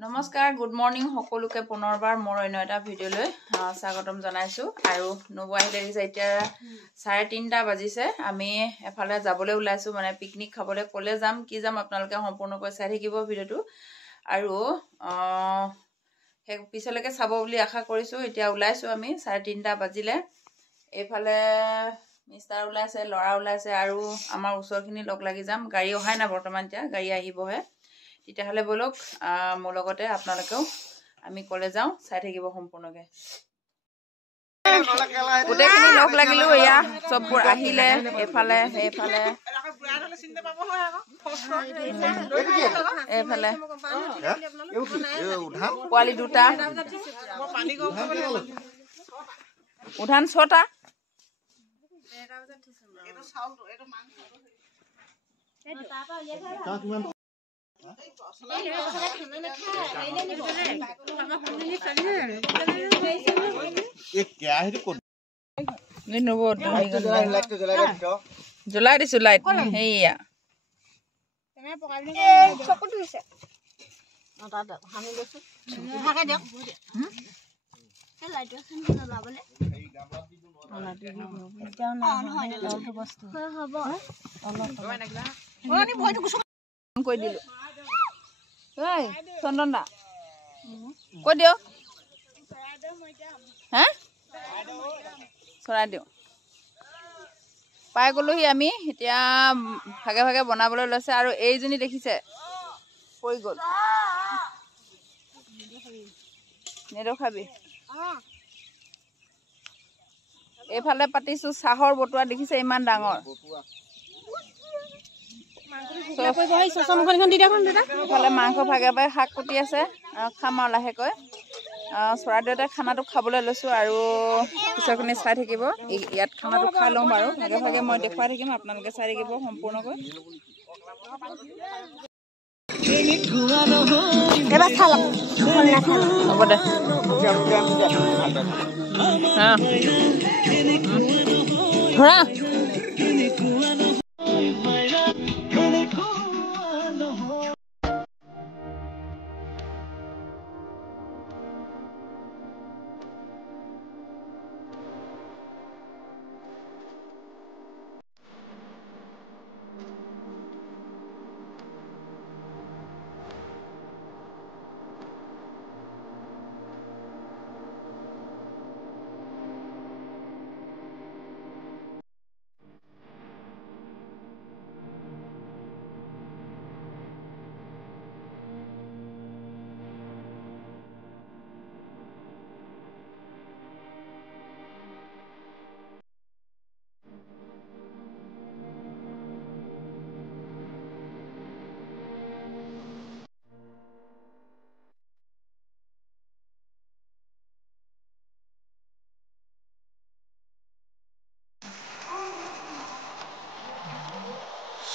নমস্কাৰ good morning সকলোকে পুনৰবাৰ মোৰ অন্য এটা ভিডিঅ'লৈ স্বাগতম জনাইছোঁ আৰু নবৌ আহিলে দিছে এতিয়া 3:30 বাজিছে আমি এফালে যাবলৈ ওলাইছোঁ মানে পিকনিক খাবলৈ ক'লে যাম কি যাম আপোনালোকে সম্পূৰ্ণকৈ চাই থাকিব ভিডিঅ'টো আৰু পিছলৈকে চাব বুলি আশা কৰিছোঁ এতিয়া ওলাইছোঁ আমি 3:30 বাজিলে এইফালে মিষ্টাৰ ওলাইছে ল'ৰা ওলাইছে আৰু আমাৰ ওচৰখিনি লগ লাগি যাম গাড়ী অহাই না বৰ্তমান এতিয়া গাড়ী আহিবহে তেতিয়াহ'লে বলক মোৰ লগতে আপোনালোকেও আমি কলে যাওঁ চাই থাকিব সম্পূৰ্ণকৈ গোটেইখিনি লগ লাগিলো এয়া চববোৰ আহিলে এইফালে এইফালে এইফালে পোৱালি দুটা উঠান 6টা জ্বলাই দিছো লাইট সেয়া কৈ দিলো চন্দন দা কৈ দিয় হা চৰাই দিওঁ পাই গ'লোহি আমি এতিয়া ভাগে ভাগে বনাবলৈ লৈছে আৰু এইজনী দেখিছে পৰি গ'ল নেদেখাবি এইফালে পাতিছো চাহৰ বটুৱা দেখিছে ইমান ডাঙৰ এইফালে মাংস ভাগে ভাগে শাক কুটি আছে খাম আৰু লাহেকৈ চৰাইদেউতে খানাটো খাবলৈ লৈছোঁ আৰু পিছৰখিনি চাই থাকিব ইয়াত খানাটো খাই লওঁ বাৰু ভাগে ভাগে মই দেখুৱাই থাকিম আপোনালোকে চাই থাকিব সম্পূৰ্ণকৈ হ'ব দে ধৰা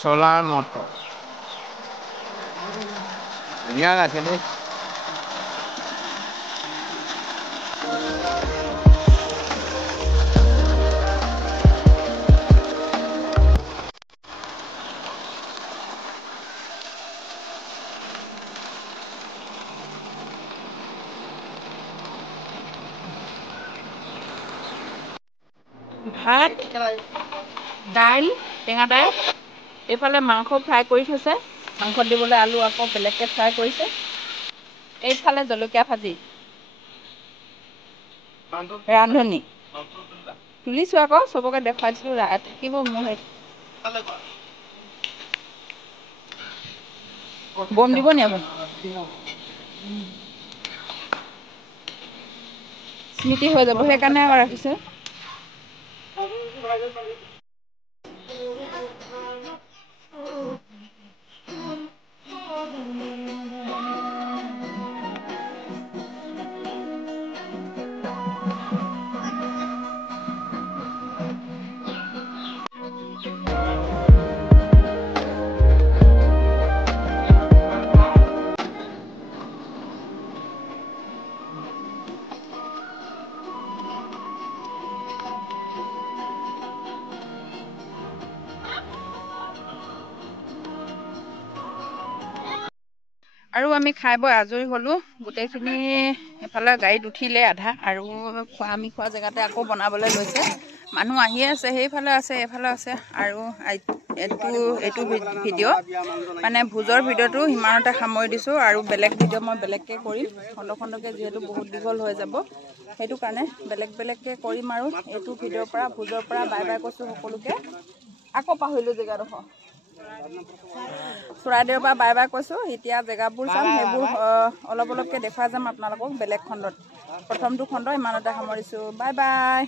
solar motor. Ini nggak sini. ভাত দাইল টেঙা দাইল এইফালে মাংস ফ্ৰাই কৰি থৈছে মাংস দিবলৈ আলু আকৌ বেলেগকৈ ফ্ৰাই কৰিছে এইফালে জলকীয়া ভাজি ৰান্ধনি তুলিছোঁ আকৌ চবকে দেখুৱাই দিছোঁ থাকিব মোৰ বম দিব নি আপুনি স্মৃতি হৈ যাব সেইকাৰণে ৰাখিছে আমি খাই বৈ আজৰি হ'লোঁ গোটেইখিনি এফালে গাড়ীত উঠিলে আধা আৰু আমি খোৱা জেগাতে আকৌ বনাবলৈ লৈছে মানুহ আহিয়ে আছে সেইফালে আছে এইফালে আছে আৰু এইটো ভিডিঅ' মানে ভোজৰ ভিডিঅ'টো সিমানতে সামৰি দিছোঁ আৰু বেলেগ ভিডিঅ' মই বেলেগকৈ কৰিম খণ্ডকে যিহেতু বহুত দীঘল হৈ যাব সেইটো কাৰণে বেলেগকৈ কৰিম আৰু এইটো ভিডিঅ'ৰ পৰা ভোজৰ পৰা বাই বাই কৈছোঁ সকলোকে আকৌ পাহৰিলোঁ জেগাডোখৰ চৰাইদেউৰ পৰা বাই বাই কৈছোঁ এতিয়া জেগাবোৰ চাম সেইবোৰ অলপকৈ দেখুৱাই যাম আপোনালোকক বেলেগ খণ্ডত প্ৰথমটো খণ্ড ইমানতে সামৰিছোঁ বাই বাই